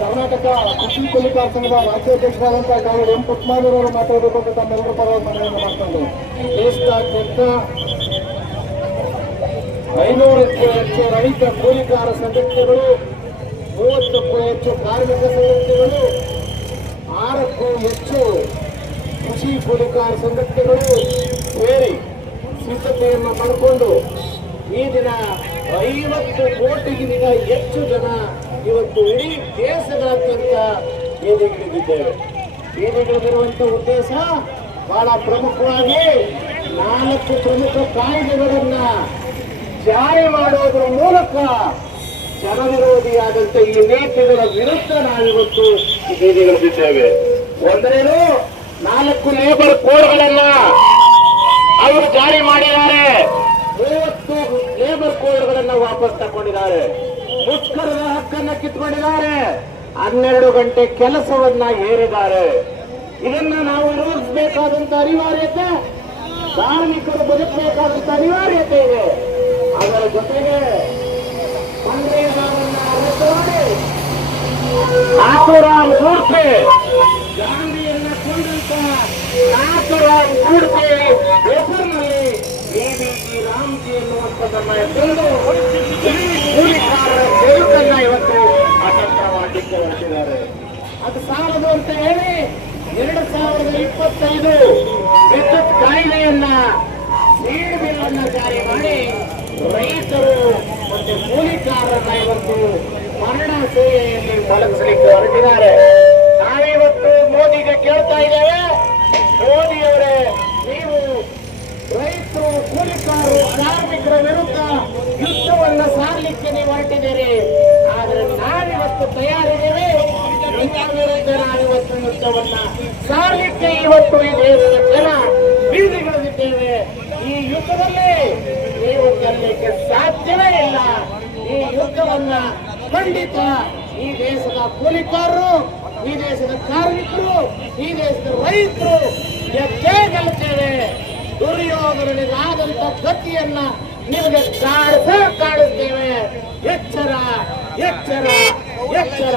ಕರ್ನಾಟಕ ಕೃಷಿ ಕೂಲಿಕಾರ ಸಂಘದ ರಾಜ್ಯಾಧ್ಯಕ್ಷರಾದಂತಹ doctor M ಪುಟ್ಮಾನಿರವರು ಮಾತಾಡಬೇಕು ಅಂತ ತಮ್ಮೆಲ್ಲರ ಪರವಾಗಿ ಮನವಿಯನ್ನು ಮಾಡ್ಕೊಂಡು, ದೇಶದಾದ್ಯಂತ 500ಕ್ಕೂ ಹೆಚ್ಚು ರೈತ ಕೂಲಿಕಾರ ಸಂಘಟನೆಗಳು, 30ಕ್ಕೂ ಹೆಚ್ಚು ಕಾರ್ಮಿಕ ಸಂಘಟನೆಗಳು, 6ಕ್ಕೂ ಹೆಚ್ಚು ಕೃಷಿ ಕೂಲಿಕಾರ ಸಂಘಟನೆಗಳು ಸೇರಿ ಸಿದ್ಧತೆಯನ್ನು ಮಾಡಿಕೊಂಡು ಈ ದಿನ 50 ಕೋಟಿಗಿಂತ ಹೆಚ್ಚು ಜನ ಇವತ್ತು ಇಡೀ ದೇಶದಾದ್ಯಂತ ಬೀದಿಗಿಳಿದಿದ್ದೇವೆ. ಬೀದಿಗಿಳಿದಿರುವಂತಹ ಉದ್ದೇಶ ಬಹಳ ಪ್ರಮುಖವಾಗಿ 4 ಪ್ರಮುಖ ಕಾಯ್ದೆಗಳನ್ನ ಜಾರಿ ಮಾಡೋದ್ರ ಮೂಲಕ ಜನವಿರೋಧಿಯಾದಂತ ಈ ನೀತಿಗಳ ವಿರುದ್ಧ ನಾವಿವತ್ತು ಬೀದಿಗಿಳಿದಿದ್ದೇವೆ. ಒಂದನೇನು 4 ಲೇಬರ್ ಕೋಡ್ಗಳನ್ನ ಅವರು ಜಾರಿ ಮಾಡಿದ್ದಾರೆ. 30 ಲೇಬರ್ ಕೋಡ್ಗಳನ್ನ ವಾಪಸ್ ತಗೊಂಡಿದ್ದಾರೆ. ಮುಷ್ಕರದ ಹಕ್ಕನ್ನ ಕಿತ್ಕೊಂಡಿದ್ದಾರೆ. 12 ಗಂಟೆ ಕೆಲಸವನ್ನ ಹೇರಿದ್ದಾರೆ. ಇದನ್ನ ನಾವು ವಿರೋಧಿಸಬೇಕಾದಂತ ಅನಿವಾರ್ಯತೆ, ಕಾರ್ಮಿಕರು ಬದುಕಬೇಕಾದಂತ ಅನಿವಾರ್ಯತೆ ಇದೆ. ಅದರ ಜೊತೆಗೆ ಮನ್ರೇಗಾವನ್ನ ರದ್ದು ಮಾಡಿ ನಾಥೂರಾಮ್ ಗೂಡ್ಸೆ, ಗಾಂಧಿಯನ್ನ ಕೊಂದಂತ ನಾಥೂರಾಮ್ ಗೂಡ್ಸೆ ಹೆಸರಿನಲ್ಲಿ ಎಬಿಜಿ ರಾಮ್ಜಿ ಎನ್ನುವಂಥದ್ದನ್ನ ತಂದು ಕೂಲಿಕಾರರ ಬದುಕನ್ನ ಇವತ್ತು ಅತಂತ್ರವಾಗಿಟ್ಟು ಹೊರಟಿದ್ದಾರೆ. ಅದು ಸಾಲದು ಅಂತ ಹೇಳಿ 2025 ವಿದ್ಯುತ್ ಕಾಯ್ದೆಯನ್ನ ಸೀಡ್ ಬಿಲ್ ಅನ್ನ ಜಾರಿ ಮಾಡಿ ರೈತರು ಮತ್ತೆ ಕೂಲಿಕಾರರನ್ನ ಇವತ್ತು ಮರಣ ಸೇವೆಯಲ್ಲಿ ಮಲಗಿಸಲಿಕ್ಕೆ ಹೊರಟಿದ್ದಾರೆ. ನಾವಿವತ್ತು ಮೋದಿಗೆ ಕೇಳ್ತಾ ಇದ್ದೇವೆ, ಮೋದಿಯವರೇ, ನೀವು ರೈತರು, ಕೂಲಿಕಾರರು, ಕಾರ್ಮಿಕರ ವಿರುದ್ಧ ಯುದ್ಧವನ್ನ ಸಾರಲಿಕ್ಕೆ ನೀವು ಹೊರಟಿದ್ದೀರಿ. ಆದ್ರೆ ನಾವಿವತ್ತು ತಯಾರಿದ್ದೇವೆ, ನಿಮ್ಮ ವಿರುದ್ಧ ನಾವಿವತ್ತು ಯುದ್ಧವನ್ನ ಸಾರಲಿಕ್ಕೆ ಇವತ್ತು ಈ ದೇಶದ ಜನ ಬೀದಿಗಿಳಿದಿದ್ದೇವೆ. ಈ ಯುದ್ಧದಲ್ಲಿ ನೀವು ಗೆಲ್ಲಲಿಕ್ಕೆ ಸಾಧ್ಯವೇ ಇಲ್ಲ. ಈ ಯುದ್ಧವನ್ನ ಖಂಡಿತ ಈ ದೇಶದ ಕೂಲಿಕಾರರು, ಈ ದೇಶದ ಕಾರ್ಮಿಕರು, ಈ ದೇಶದ ರೈತರು ಗೆದ್ದೇ ಗೆಲ್ಲುತ್ತೇವೆ. ದುರ್ಯೋಧನನಿಗಾದಂತ ಗತಿಯನ್ನ ನಿಮಗೆ ಕಾಣಿಸ್ತೇವೆ. ಎಚ್ಚರ, ಎಚ್ಚರ, ಎಚ್ಚರ.